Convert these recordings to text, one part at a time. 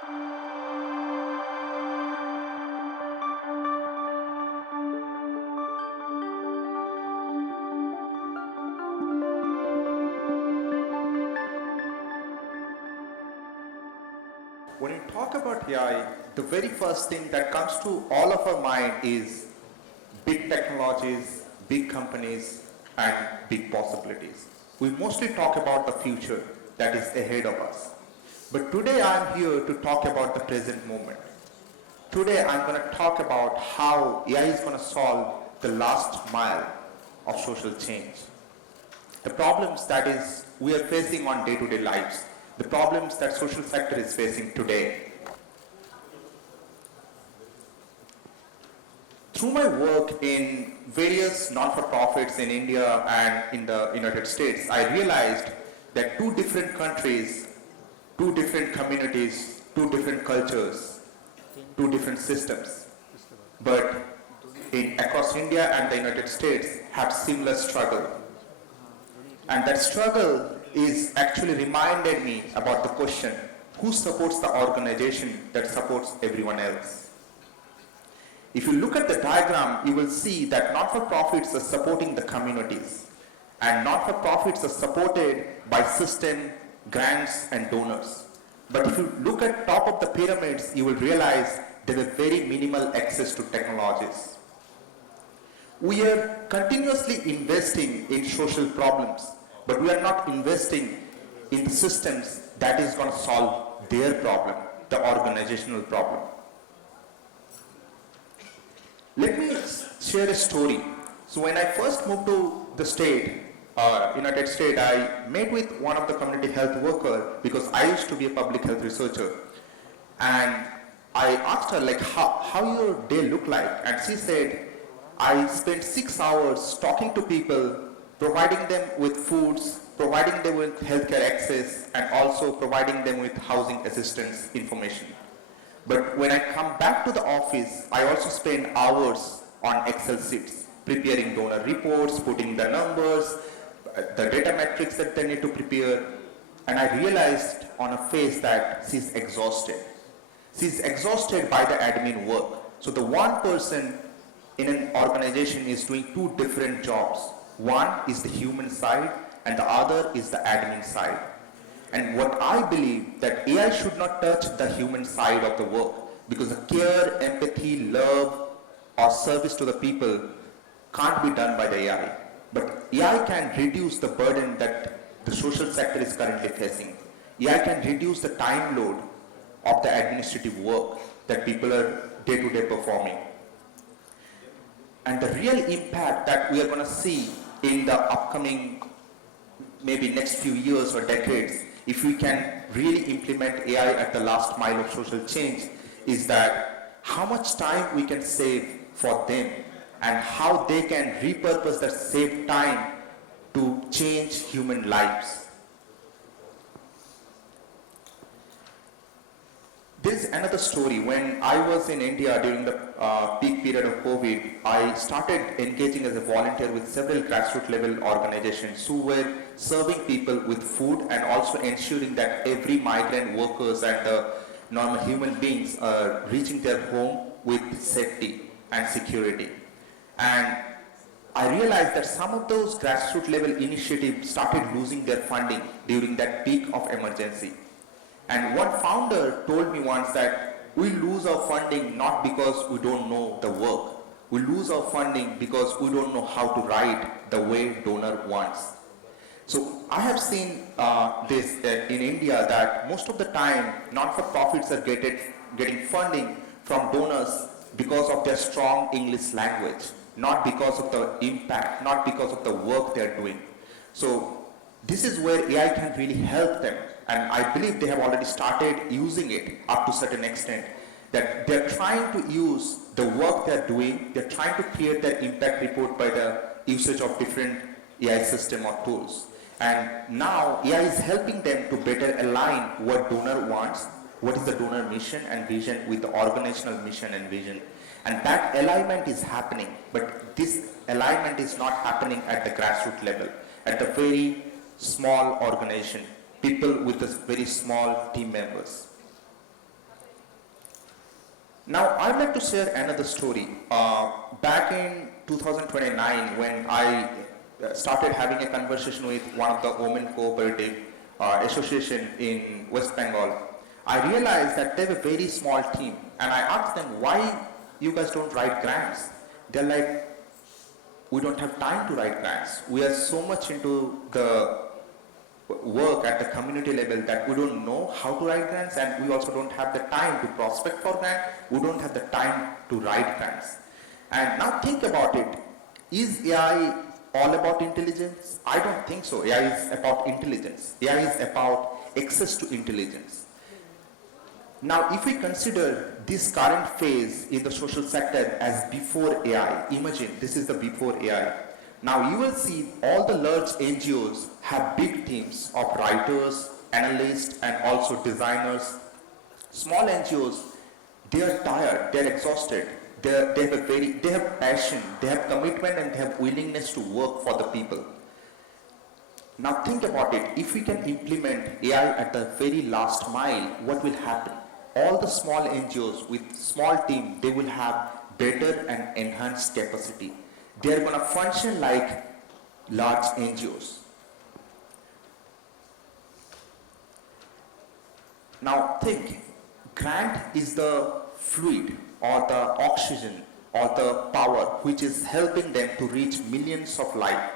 When you talk about AI, the very first thing that comes to all of our mind is big technologies, big companies, and big possibilities. We mostly talk about the future that is ahead of us. But today I'm here to talk about the present moment. Today I'm going to talk about how AI is going to solve the last mile of social change. The problems that is we are facing on day-to-day lives, the problems that social sector is facing today. Through my work in various non-for-profits in India and in the United States, I realized that two different countries, two different communities, two different cultures, two different systems, but across India and the United States have similar struggle. And that struggle is actually reminded me about the question, who supports the organization that supports everyone else? If you look at the diagram, you will see that not-for-profits are supporting the communities, and not-for-profits are supported by system, grants, and donors. But if you look at top of the pyramids, you will realize there were very minimal access to technologies. We are continuously investing in social problems, but we are not investing in the systems that is going to solve their problem, the organizational problem. Let me share a story. So when I first moved to the United States, I met with one of the community health workers because I used to be a public health researcher. And I asked her, like, how your day look like? And she said, I spent 6 hours talking to people, providing them with foods, providing them with healthcare access, and also providing them with housing assistance information. But when I come back to the office, I also spend hours on Excel sheets, preparing donor reports, putting the numbers, the data metrics that they need to prepare. And I realized on her face that she's exhausted. She's exhausted by the admin work. So the one person in an organization is doing two different jobs. One is the human side, and the other is the admin side. And what I believe that AI should not touch the human side of the work, because the care, empathy, love, or service to the people can't be done by the AI. But AI can reduce the burden that the social sector is currently facing. AI can reduce the time load of the administrative work that people are day-to-day performing. And the real impact that we are going to see in the upcoming, maybe next few years or decades, if we can really implement AI at the last mile of social change, is that how much time we can save for them and how they can repurpose that saved time to change human lives. There is another story. When I was in India during the peak period of COVID, I started engaging as a volunteer with several grassroots level organizations who were serving people with food and also ensuring that every migrant workers and the normal human beings are reaching their home with safety and security. And I realized that some of those grassroots level initiatives started losing their funding during that peak of emergency. And one founder told me once that we lose our funding not because we don't know the work. We lose our funding because we don't know how to write the way donor wants. So I have seen this in India, that most of the time not-for-profits are getting funding from donors because of their strong English language, not because of the impact, not because of the work they're doing. So this is where AI can really help them. And I believe they have already started using it up to a certain extent, that they're trying to use the work they're doing, they're trying to create their impact report by the usage of different AI system or tools. And now AI is helping them to better align what donor wants, what is the donor mission and vision with the organizational mission and vision. And that alignment is happening, but this alignment is not happening at the grassroots level, at the very small organization, people with very small team members. Now, I'd like to share another story. Back in 2029, when I started having a conversation with one of the women cooperative association in West Bengal, I realized that they have a very small team, and I asked them, why you guys don't write grants? They're like, we don't have time to write grants. We are so much into the work at the community level that we don't know how to write grants, and we also don't have the time to prospect for grants. We don't have the time to write grants. And now think about it. Is AI all about intelligence? I don't think so. AI is about intelligence. AI is about access to intelligence. Now, if we consider this current phase in the social sector as before AI, imagine this is the before AI. Now, you will see all the large NGOs have big teams of writers, analysts, and also designers. Small NGOs, they are tired, they are exhausted, they have passion, they have commitment, and they have willingness to work for the people. Now think about it, if we can implement AI at the very last mile, what will happen? All the small NGOs with small team, they will have better and enhanced capacity. They are going to function like large NGOs. Now think, grant is the fluid or the oxygen or the power which is helping them to reach millions of lives.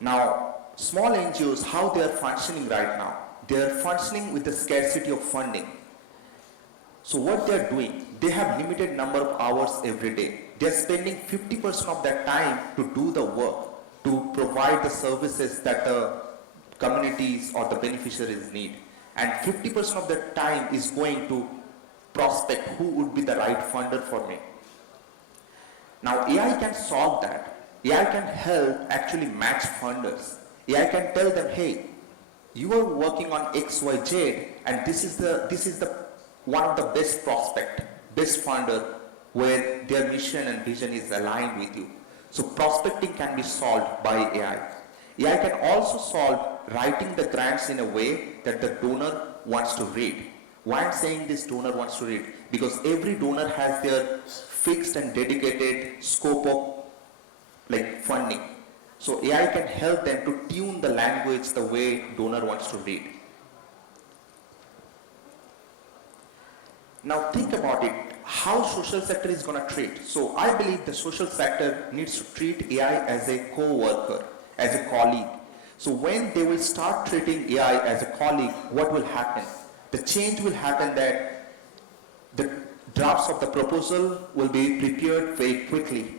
Now, small NGOs, how they are functioning right now? They are functioning with the scarcity of funding. So what they are doing, they have limited number of hours every day. They are spending 50% of their time to do the work, to provide the services that the communities or the beneficiaries need. And 50% of their time is going to prospect who would be the right funder for me. Now AI can solve that. AI can help actually match funders. AI can tell them, hey, you are working on XYZ, and this is the one of the best prospect, best funder, where their mission and vision is aligned with you. So prospecting can be solved by AI. AI can also solve writing the grants in a way that the donor wants to read. Why I'm saying this donor wants to read? Because every donor has their fixed and dedicated scope of funding. So AI can help them to tune the language the way donor wants to read. Now think about it, how social sector is going to treat. So I believe the social sector needs to treat AI as a co-worker, as a colleague. So when they will start treating AI as a colleague, what will happen? The change will happen that the drafts of the proposal will be prepared very quickly,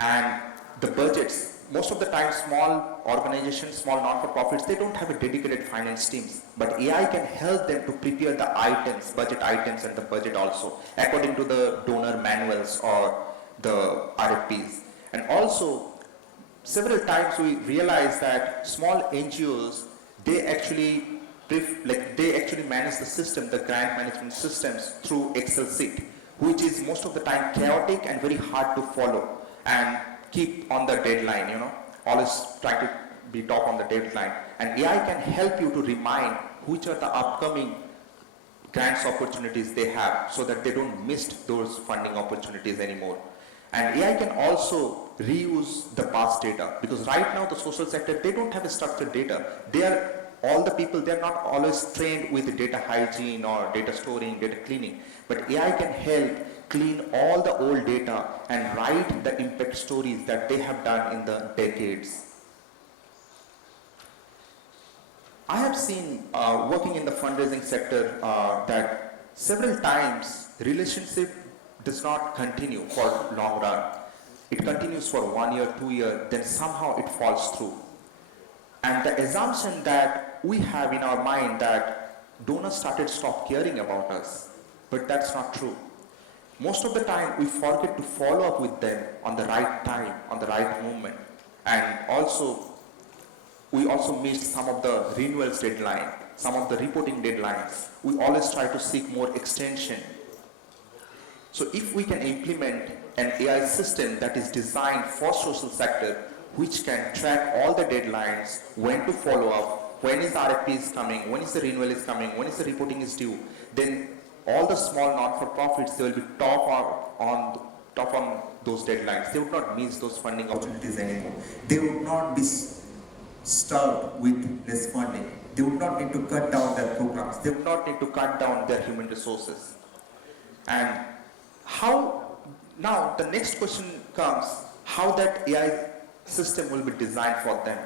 and the budgets, most of the time small organizations, small non-for-profits, they don't have a dedicated finance teams, but AI can help them to prepare the items, budget items, and the budget also according to the donor manuals or the RFPs. And also several times we realize that small NGOs, they actually manage the system, the grant management systems through Excel sheet, which is most of the time chaotic and very hard to follow and keep on the deadline, always trying to be top on the deadline. And AI can help you to remind which are the upcoming grants opportunities they have so that they don't miss those funding opportunities anymore. And AI can also reuse the past data, because right now the social sector, they don't have a structured data. All the people, they're not always trained with data hygiene or data storing, data cleaning. But AI can help clean all the old data and write the impact stories that they have done in the decades. I have seen, working in the fundraising sector, that several times relationship does not continue for long run. It continues for 1 year, 2 years, then somehow it falls through. And the assumption that we have in our mind that donors stop caring about us, but that's not true. Most of the time we forget to follow up with them on the right time, on the right moment. And we also miss some of the renewals deadline, some of the reporting deadlines. We always try to seek more extension. So if we can implement an AI system that is designed for social sector, which can track all the deadlines, when to follow up, when is the RFP is coming, when is the renewal is coming, when is the reporting is due, then all the small non-for-profits, they will be top on those deadlines. They would not miss those funding opportunities anymore. They would not be starved with less funding. They would not need to cut down their programs. They would not need to cut down their human resources. And now the next question comes, how that AI system will be designed for them.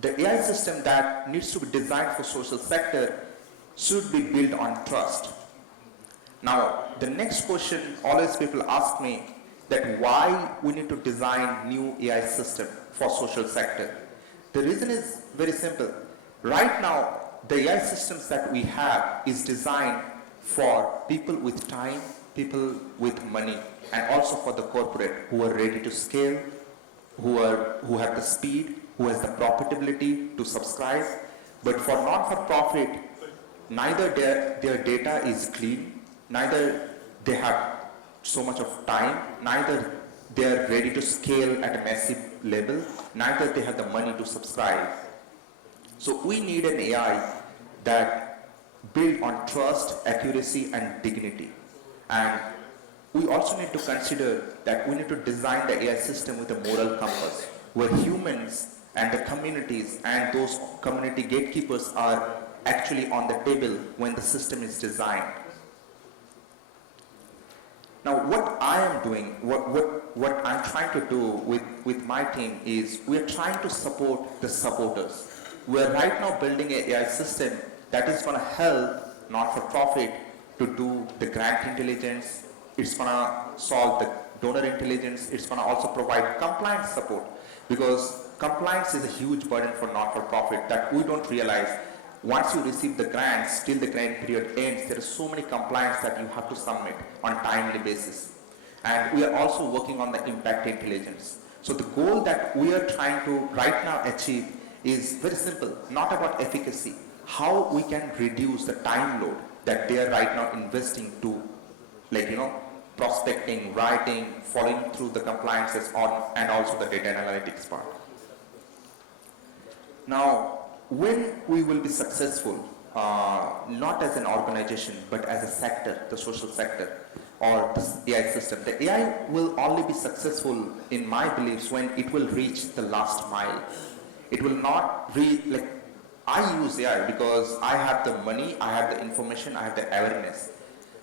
The AI system that needs to be designed for social sector should be built on trust. Now, the next question always people ask me that why we need to design new AI system for social sector. The reason is very simple. Right now, the AI systems that we have is designed for people with time, people with money, and also for the corporate who are ready to scale, who have the speed, who has the profitability to subscribe. But for non-for-profit, neither their data is clean, neither they have so much of time, neither they are ready to scale at a massive level, neither they have the money to subscribe. So we need an AI that built on trust, accuracy, and dignity. And we also need to consider that we need to design the AI system with a moral compass, where humans and the communities and those community gatekeepers are actually on the table when the system is designed. Now, what I am doing, what I'm trying to do with my team is we are trying to support the supporters. We are right now building an AI system that is going to help not-for-profit to do the grant intelligence. It's going to solve the donor intelligence. It's going to also provide compliance support, because compliance is a huge burden for not-for-profit that we don't realize. Once you receive the grants, till the grant period ends, there are so many compliance that you have to submit on a timely basis. And we are also working on the impact intelligence. So the goal that we are trying to right now achieve is very simple, not about efficacy. How we can reduce the time load that they are right now investing to, prospecting, writing, following through the compliances on, and also the data analytics part. Now, when we will be successful, not as an organization, but as a sector, the social sector, or the AI system, the AI will only be successful, in my beliefs, when it will reach the last mile. It will not I use AI because I have the money, I have the information, I have the awareness.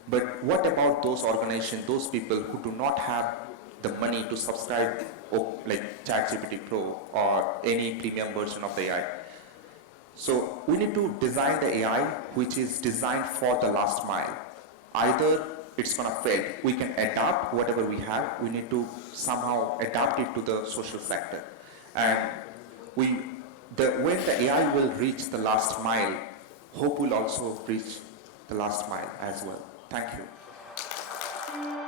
But what about those organizations, those people who do not have the money to subscribe like ChatGPT Pro or any premium version of the AI? So we need to design the AI which is designed for the last mile. Either it's going to fail. We can adapt whatever we have. We need to somehow adapt it to the social sector. And when the AI will reach the last mile, hope will also reach the last mile as well. Thank you.